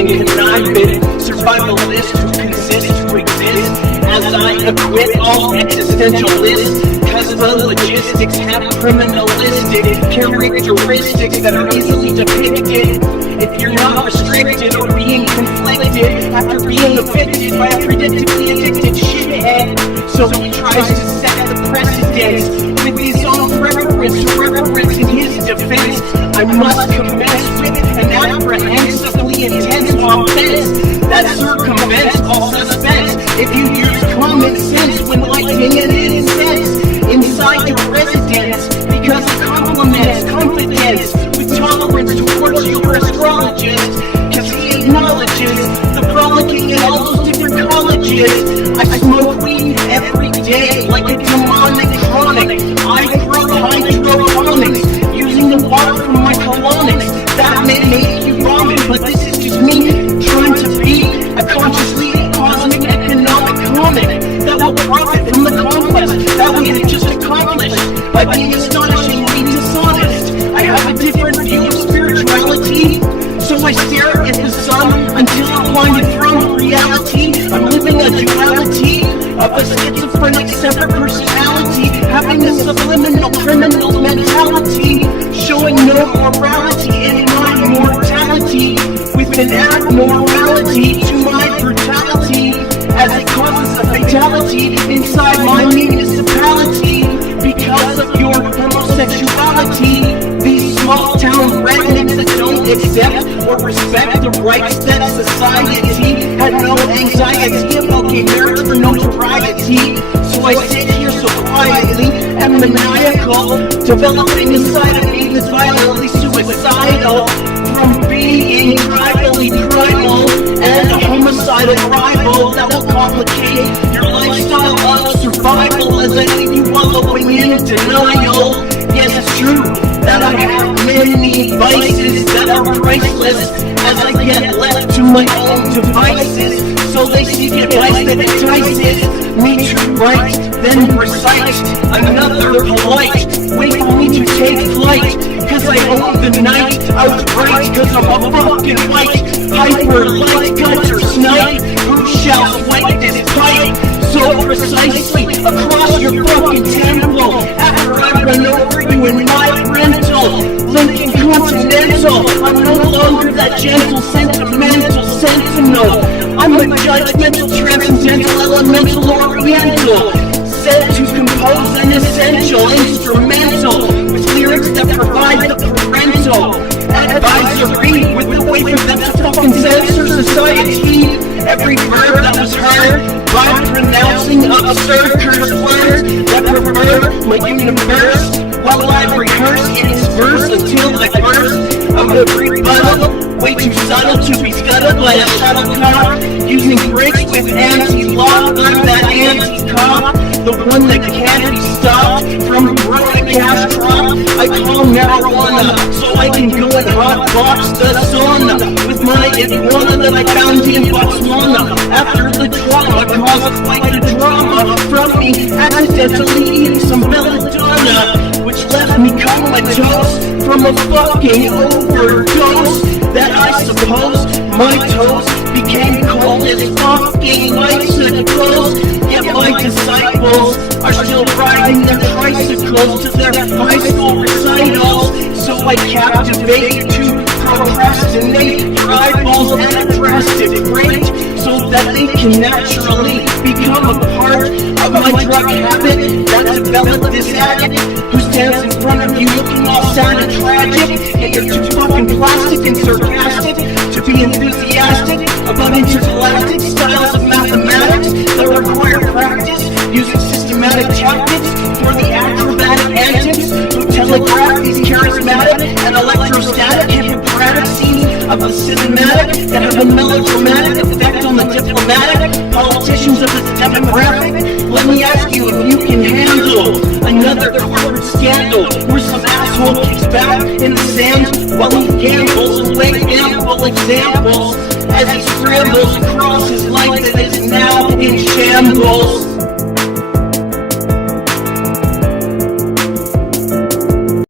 and conniving survivalist who consists to exist as I acquit all existentialists, cause the logistics have criminalistic characteristics that are easily depicted if you're not restricted or being conflicted after being evicted by a predictably addicted shithead. So he tries to set the precedence with his own preference or reverence in his defense. I must commence with an apprehensively intense offense that circumvents all suspense if you use common sense when lighting an incense inside your residence, because it complements confidence with tolerance towards your astrologist, cause he acknowledges the frolicking in all those different colleges. I smoke weed every day like a demonic chronic. I grow hydroponics using the water from my colonics. That may make you vomit, but this is just me trying to be a consciously cosmic economic comic that will profit from the conquest that we have just accomplished by being astonishingly dishonest. I have a different view of spirituality, so I stare at the sun until I'm blinded from reality. I'm living a duality of a schizophrenic separate personality, having a subliminal criminal mentality, showing no morality in my mortality, with an abnormality to my brutality, as it causes a fatality inside my municipality because of your homosexuality. These small town rednecks that don't accept or respect the rights that society had no anxiety about gay marriage for notoriety. So I sit here so quietly and maniacal, developing a side of me that's violently suicidal from being tribally primal and a homicidal rival that will complicate your lifestyle of survival as I leave you wallowing in denial. Yes, it's true that I have many vices that are priceless as I get left to my own devices. So they seek advice that entices me to write, then recite another polite way for me to take flight, cause I own the night outright, cause I'm a fucking white hyper-light gutter snipe who shall swipe this pipe so precisely across your fucking temple after I run over you in my rental Lincoln Continental. I'm no longer that gentle, sentimental sentinel. I'm a judgmental, transcendental, elemental, oriental, sent to compose an essential instrumental with lyrics that provide the parental advisory with the way for them to fucking censor society. Every verb that was heard by pronouncing absurd curse words that prefer my universe while I rehearse its verse until I burst. I'm a rebuttal, way too subtle to be scuttled by a shuttlecock, using brakes with anti-lock. I'm that anti-cop, the one that can't be stopped from growing cash crop. I call marijuana so I can go and hotbox the sauna with my iguana that I found in Botswana after the trauma caused quite a drama from me accidentally eating some belladonna, which left me comatose from a fucking overdose that I suppose my toes became cold as fucking icicles. Yet my disciples are still riding their tricycles to their high school recitals. So I captivate you to procrastinate your eyeballs and address it great, so that they can naturally become a part of my drug habit that developed this addict who stands in front of you looking all sad and tragic, yet you're too fucking plastic and sarcastic to be enthusiastic about intergalactic styles of mathematics that require practice using systematic tactics for the acrobatic antics who telegraph these charismatic and electrostatic Hippocratic scenes of the cinematic that have a melodramatic effect on the diplomatic politicians of this demographic. Let me ask you if you can handle another corporate scandal where some asshole kicks back in the sand while he gambles away ample examples as he scrambles across his life that is now in shambles.